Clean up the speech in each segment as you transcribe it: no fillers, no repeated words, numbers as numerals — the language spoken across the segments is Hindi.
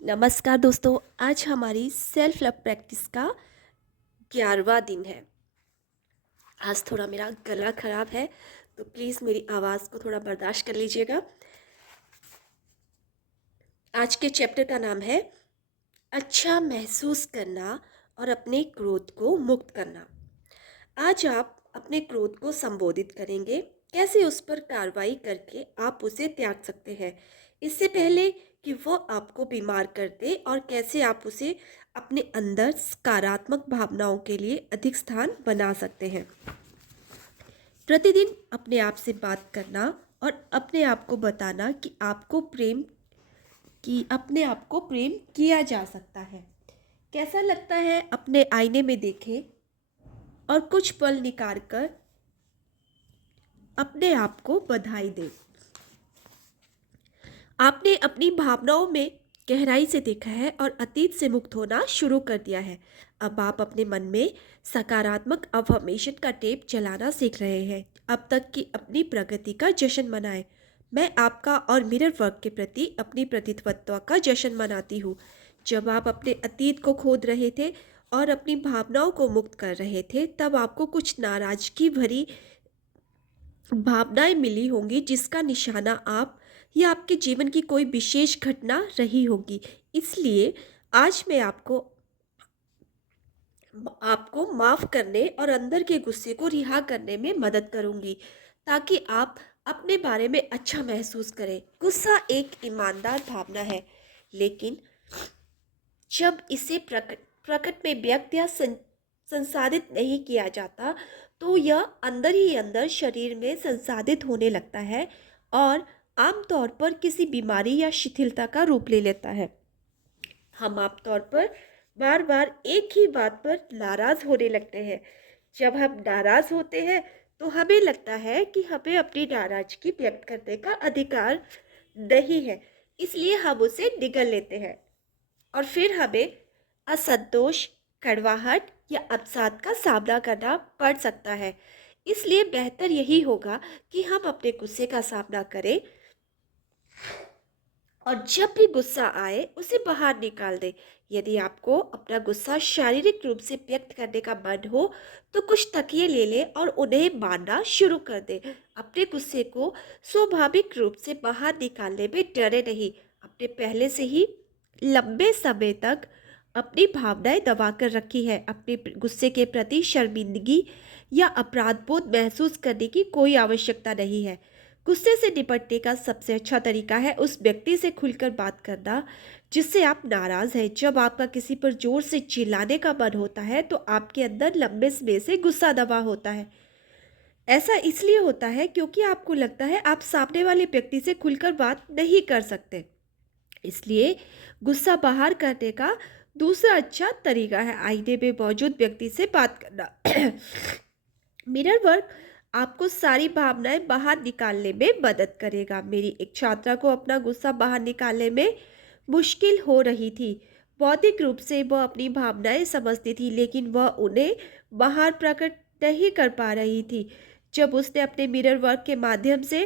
नमस्कार दोस्तों। आज हमारी सेल्फ लव प्रैक्टिस का 11वां दिन है। आज थोड़ा मेरा गला खराब है, तो प्लीज़ मेरी आवाज़ को थोड़ा बर्दाश्त कर लीजिएगा। आज के चैप्टर का नाम है अच्छा महसूस करना और अपने क्रोध को मुक्त करना। आज आप अपने क्रोध को संबोधित करेंगे, कैसे उस पर कार्रवाई करके आप उसे त्याग सकते हैं इससे पहले कि वो आपको बीमार कर दे, और कैसे आप उसे अपने अंदर सकारात्मक भावनाओं के लिए अधिक स्थान बना सकते हैं। प्रतिदिन अपने आप से बात करना और अपने आप को बताना कि अपने आप को प्रेम किया जा सकता है। कैसा लगता है अपने आईने में देखें और कुछ पल निकाल कर अपने आप को बधाई दें। आपने अपनी भावनाओं में गहराई से देखा है और अतीत से मुक्त होना शुरू कर दिया है। अब आप अपने मन में सकारात्मक अफर्मेशन का टेप चलाना सीख रहे हैं। अब तक की अपनी प्रगति का जश्न मनाएं। मैं आपका और मिरर वर्क के प्रति अपनी प्रतिबद्धता का जश्न मनाती हूँ। जब आप अपने अतीत को खोद रहे थे और अपनी भावनाओं को मुक्त कर रहे थे, तब आपको कुछ नाराजगी भरी भावनाएं मिली होंगी, जिसका निशाना आप या आपके जीवन की कोई विशेष घटना रही होगी। इसलिए आज मैं आपको आपको माफ करने और अंदर के गुस्से को रिहा करने में मदद करूंगी, ताकि आप अपने बारे में अच्छा महसूस करें। गुस्सा एक ईमानदार भावना है, लेकिन जब इसे प्रकट प्रकट में व्यक्त या संसाधित नहीं किया जाता, तो यह अंदर ही अंदर शरीर में संसाधित होने लगता है और आमतौर पर किसी बीमारी या शिथिलता का रूप ले लेता है। हम आमतौर पर बार बार एक ही बात पर नाराज होने लगते हैं। जब हम नाराज होते हैं, तो हमें लगता है कि हमें अपनी नाराजगी व्यक्त करने का अधिकार नहीं है, इसलिए हम उसे निगल लेते हैं और फिर हमें असंतोष, कड़वाहट या अवसाद का सामना करना पड़ सकता है। इसलिए बेहतर यही होगा कि हम अपने गुस्से का सामना करें और जब भी गुस्सा आए उसे बाहर निकाल दें। यदि आपको अपना गुस्सा शारीरिक रूप से व्यक्त करने का मन हो, तो कुछ तकिए ले लें और उन्हें मारना शुरू कर दें। अपने गुस्से को स्वाभाविक रूप से बाहर निकालने में डरे नहीं। अपने पहले से ही लंबे समय तक अपनी भावनाएं दबा कर रखी है। अपने गुस्से के प्रति शर्मिंदगी या अपराध बोध महसूस करने की कोई आवश्यकता नहीं है। गुस्से से निपटने का सबसे अच्छा तरीका है उस व्यक्ति से खुलकर बात करना जिससे आप नाराज हैं। जब आपका किसी पर जोर से चिल्लाने का मन होता है, तो आपके अंदर लंबे समय से गुस्सा दबा होता है। ऐसा इसलिए होता है क्योंकि आपको लगता है आप सामने वाले व्यक्ति से खुलकर बात नहीं कर सकते। इसलिए गुस्सा बाहर करने का दूसरा अच्छा तरीका है आईने में मौजूद व्यक्ति से बात करना। मिरर वर्क आपको सारी भावनाएं बाहर निकालने में मदद करेगा। मेरी एक छात्रा को अपना गुस्सा बाहर निकालने में मुश्किल हो रही थी। बौद्धिक रूप से वह अपनी भावनाएं समझती थी, लेकिन वह उन्हें बाहर प्रकट नहीं कर पा रही थी। जब उसने अपने मिरर वर्क के माध्यम से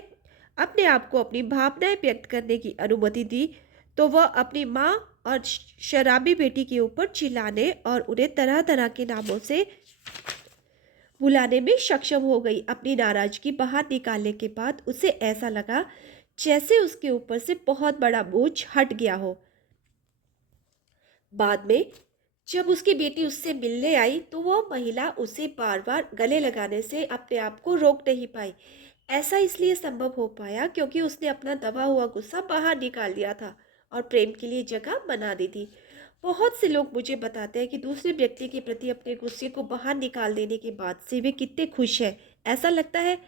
अपने आप को अपनी भावनाएं व्यक्त करने की अनुमति दी, तो वह अपनी माँ और शराबी बेटी के ऊपर चिल्लाने और उन्हें तरह तरह के नामों से बुलाने में सक्षम हो गई। अपनी नाराजगी बाहर निकालने के बाद उसे ऐसा लगा जैसे उसके ऊपर से बहुत बड़ा बोझ हट गया हो। बाद में जब उसकी बेटी उससे मिलने आई, तो वह महिला उसे बार बार गले लगाने से अपने आप को रोक नहीं पाई। ऐसा इसलिए संभव हो पाया क्योंकि उसने अपना दबा हुआ गुस्सा बाहर निकाल दिया था और प्रेम के लिए जगह बना दी थी। बहुत से लोग मुझे बताते हैं कि दूसरे व्यक्ति के प्रति अपने गुस्से को बाहर निकाल देने के बाद से वे कितने खुश हैं। ऐसा लगता है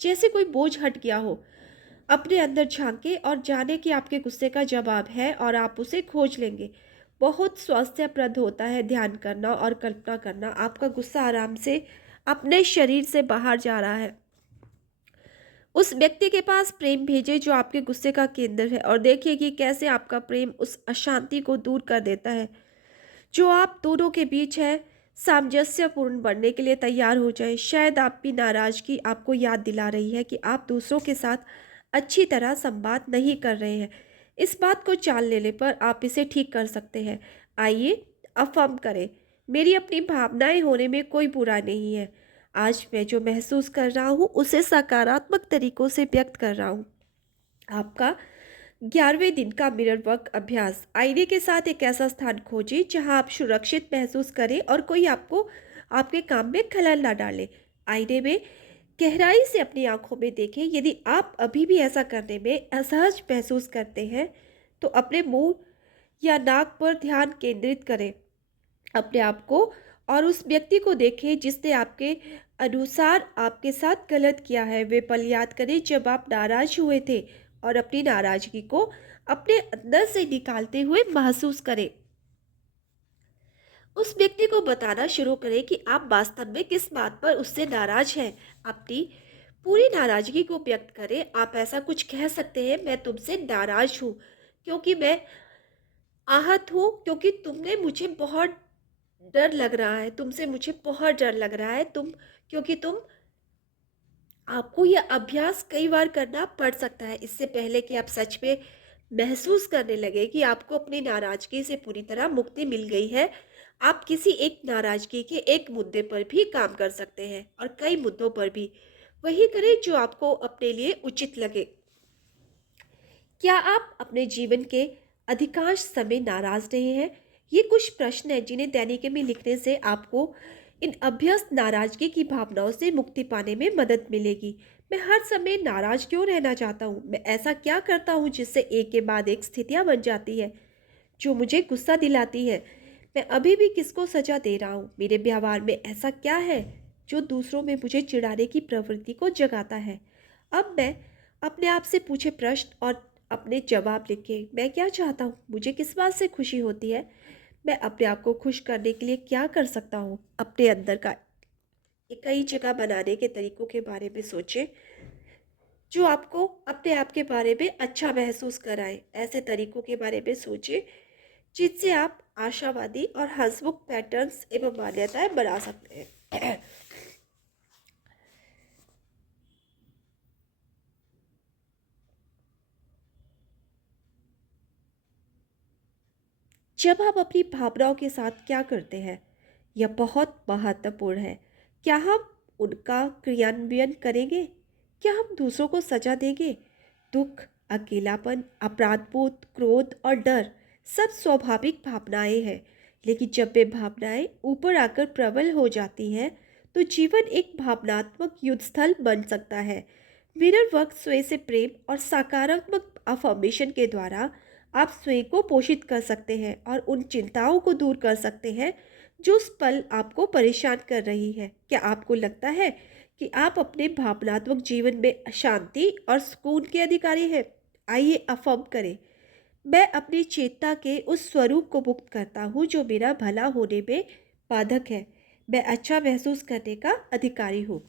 जैसे कोई बोझ हट गया हो। अपने अंदर झांके और जाने कि आपके गुस्से का जवाब है और आप उसे खोज लेंगे। बहुत स्वास्थ्यप्रद होता है ध्यान करना और कल्पना करना आपका गुस्सा आराम से अपने शरीर से बाहर जा रहा है। उस व्यक्ति के पास प्रेम भेजें जो आपके गुस्से का केंद्र है, और देखिए कि कैसे आपका प्रेम उस अशांति को दूर कर देता है जो आप दोनों के बीच है। सामंजस्यपूर्ण बनने के लिए तैयार हो जाए। शायद आपकी नाराजगी आपको याद दिला रही है कि आप दूसरों के साथ अच्छी तरह संवाद नहीं कर रहे हैं। इस बात को चाल लेने पर आप इसे ठीक कर सकते हैं। आइए अफ़र्म करें, मेरी अपनी भावनाएं होने में कोई बुरा नहीं है। आज मैं जो महसूस कर रहा हूँ उसे सकारात्मक तरीकों से व्यक्त कर रहा हूँ। आपका 11वें दिन का मिरर वर्क अभ्यास। आईने के साथ एक ऐसा स्थान खोजें जहां आप सुरक्षित महसूस करें और कोई आपको आपके काम में खलल ना डाले। आईने में गहराई से अपनी आंखों में देखें। यदि आप अभी भी ऐसा करने में असहज महसूस करते हैं तो अपने मुंह या नाक पर ध्यान केंद्रित करें। अपने आप को और उस व्यक्ति को देखें जिसने आपके अनुसार आपके साथ गलत किया है। वे पल याद करें जब आप नाराज हुए थे और अपनी नाराजगी को अपने अंदर से निकालते हुए महसूस करें। उस व्यक्ति को बताना शुरू करें कि आप वास्तव में किस बात पर उससे नाराज हैं। अपनी पूरी नाराजगी को व्यक्त करें। आप ऐसा कुछ कह सकते हैं, मैं तुमसे नाराज हूँ क्योंकि मैं आहत हूँ, क्योंकि तुमने मुझे बहुत डर लग रहा है, तुमसे मुझे बहुत डर लग रहा है, क्योंकि तुम आपको यह अभ्यास कई बार करना पड़ सकता है इससे पहले कि आप सच में महसूस करने लगे कि आपको अपनी नाराजगी से पूरी तरह मुक्ति मिल गई है। आप किसी एक नाराजगी के एक मुद्दे पर भी काम कर सकते हैं और कई मुद्दों पर भी। वही करें जो आपको अपने लिए उचित लगे। क्या आप अपने जीवन के अधिकांश समय नाराज रहे हैं? ये कुछ प्रश्न हैं जिन्हें दैनिक में लिखने से आपको इन अभ्यस्त नाराजगी की भावनाओं से मुक्ति पाने में मदद मिलेगी। मैं हर समय नाराज क्यों रहना चाहता हूँ? मैं ऐसा क्या करता हूँ जिससे एक के बाद एक स्थितियाँ बन जाती है जो मुझे गुस्सा दिलाती है? मैं अभी भी किसको सजा दे रहा हूँ? मेरे व्यवहार में ऐसा क्या है जो दूसरों में मुझे चिढ़ाने की प्रवृत्ति को जगाता है? अब मैं अपने आप से पूछे प्रश्न और अपने जवाब लिखे। मैं क्या चाहता हूँ? मुझे किस बात से खुशी होती है? मैं अपने आप को खुश करने के लिए क्या कर सकता हूँ? अपने अंदर का एक कई जगह बनाने के तरीकों के बारे में सोचें जो आपको अपने आप के बारे में अच्छा महसूस कराएं। ऐसे तरीकों के बारे में सोचें जिनसे आप आशावादी और हंसमुख पैटर्न्स एवं मान्यताएं बना सकते हैं। जब आप अपनी भावनाओं के साथ क्या करते हैं, यह बहुत महत्वपूर्ण है। क्या हम उनका क्रियान्वयन करेंगे? क्या हम दूसरों को सजा देंगे? दुख, अकेलापन, अपराधबोध, क्रोध और डर सब स्वाभाविक भावनाएं हैं। लेकिन जब वे भावनाएं ऊपर आकर प्रबल हो जाती हैं तो जीवन एक भावनात्मक युद्ध स्थल बन सकता है। मिरर वर्क स्वयं से प्रेम और सकारात्मक अफर्मेशन के द्वारा आप स्वयं को पोषित कर सकते हैं और उन चिंताओं को दूर कर सकते हैं जो उस पल आपको परेशान कर रही है। क्या आपको लगता है कि आप अपने भावनात्मक जीवन में शांति और सुकून के अधिकारी हैं? आइए अफर्म करें, मैं अपनी चेतना के उस स्वरूप को मुक्त करता हूँ जो मेरा भला होने में बाधक है। मैं अच्छा महसूस करने का अधिकारी हूँ।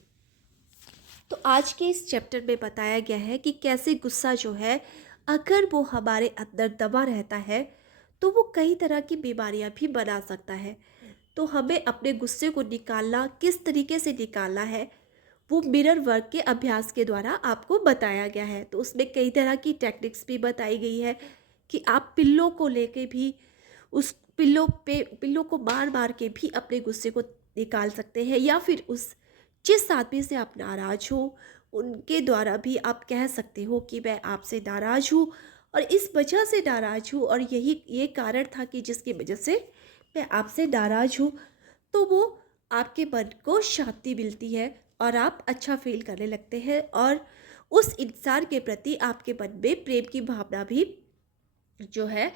तो आज के इस चैप्टर में बताया गया है कि कैसे गुस्सा जो है, अगर वो हमारे अंदर दबा रहता है तो वो कई तरह की बीमारियां भी बना सकता है। तो हमें अपने गुस्से को निकालना, किस तरीके से निकालना है, वो मिरर वर्क के अभ्यास के द्वारा आपको बताया गया है। तो उसमें कई तरह की टेक्निक्स भी बताई गई है कि आप पिल्लों को लेके भी उस पिल्लों को मार मार के भी अपने गुस्से को निकाल सकते हैं, या फिर उस जिस आदमी से आप नाराज हो उनके द्वारा भी आप कह सकते हो कि मैं आपसे नाराज हूँ और इस वजह से नाराज हूँ और यही ये कारण था कि जिसकी वजह से मैं आपसे नाराज हूँ। तो वो आपके मन को शांति मिलती है और आप अच्छा फील करने लगते हैं और उस इंसान के प्रति आपके मन में जो है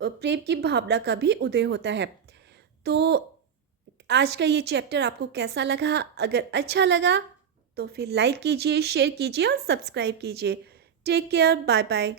प्रेम की भावना का भी उदय होता है। तो आज का ये चैप्टर आपको कैसा लगा? अगर अच्छा लगा तो फिर लाइक कीजिए, शेयर कीजिए और सब्सक्राइब कीजिए। Take care, bye bye.